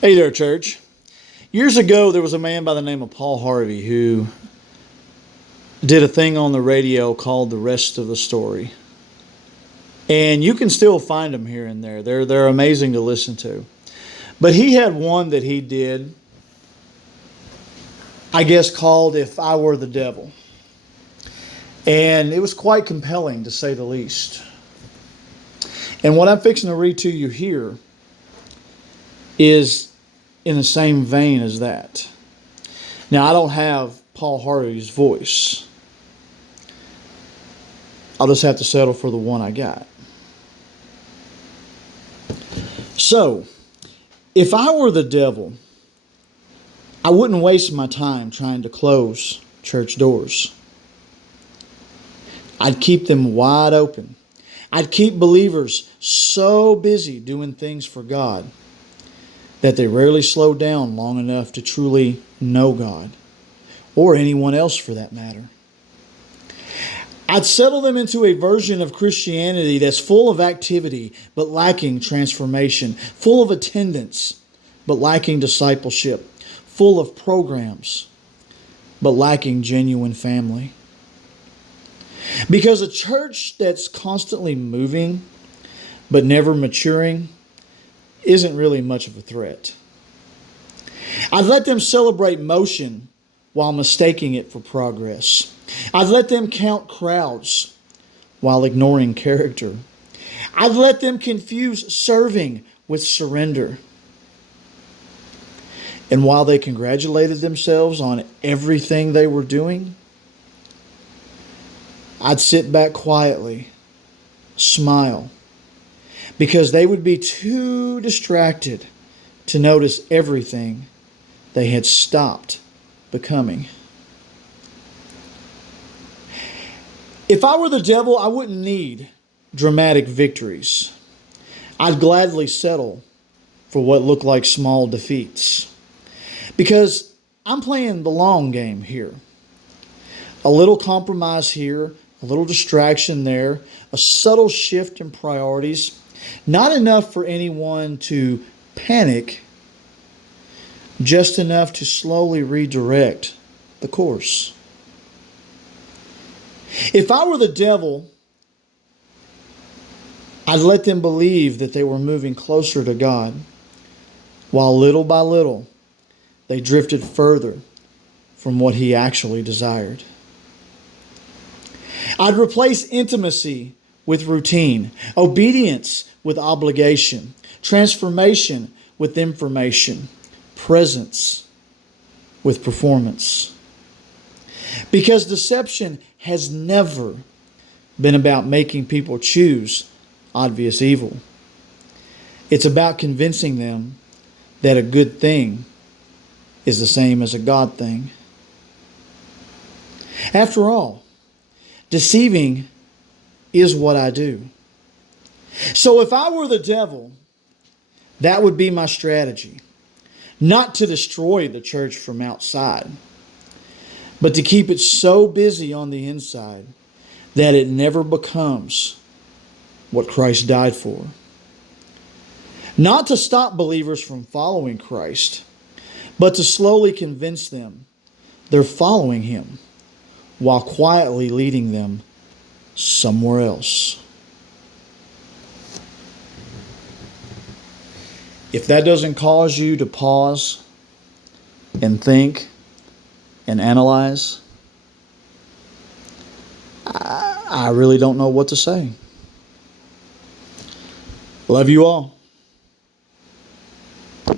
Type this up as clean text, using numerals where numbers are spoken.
Hey there, church. Years ago, there was a man by the name of Paul Harvey who did a thing on the radio called The Rest of the Story. And you can still find them here and there. They're amazing to listen to. But he had one that he did, I guess, called If I Were the Devil. And it was quite compelling, to say the least. And what I'm fixing to read to you here is in the same vein as that. Now, I don't have Paul Harvey's voice. I'll just have to settle for the one I got. So, if I were the devil, I wouldn't waste my time trying to close church doors. I'd keep them wide open. I'd keep believers so busy doing things for God that they rarely slow down long enough to truly know God, or anyone else for that matter. I'd settle them into a version of Christianity that's full of activity but lacking transformation, full of attendance but lacking discipleship, full of programs but lacking genuine family. Because a church that's constantly moving but never maturing isn't really much of a threat. I'd let them celebrate motion while mistaking it for progress. I'd let them count crowds while ignoring character. I'd let them confuse serving with surrender. And while they congratulated themselves on everything they were doing, I'd sit back quietly, smile, because they would be too distracted to notice everything they had stopped becoming. If I were the devil, I wouldn't need dramatic victories. I'd gladly settle for what looked like small defeats, because I'm playing the long game here. A little compromise here, a little distraction there, a subtle shift in priorities. Not enough for anyone to panic, just enough to slowly redirect the course. If I were the devil, I'd let them believe that they were moving closer to God, while little by little they drifted further from what He actually desired. I'd replace intimacy with routine, obedience with obligation, transformation with information, presence with performance. Because deception has never been about making people choose obvious evil. It's about convincing them that a good thing is the same as a God thing. After all, deceiving is what I do. So if I were the devil, that would be my strategy. Not to destroy the church from outside, but to keep it so busy on the inside that it never becomes what Christ died for. Not to stop believers from following Christ, but to slowly convince them they're following Him while quietly leading them somewhere else. If that doesn't cause you to pause and think and analyze, I really don't know what to say. Love you all.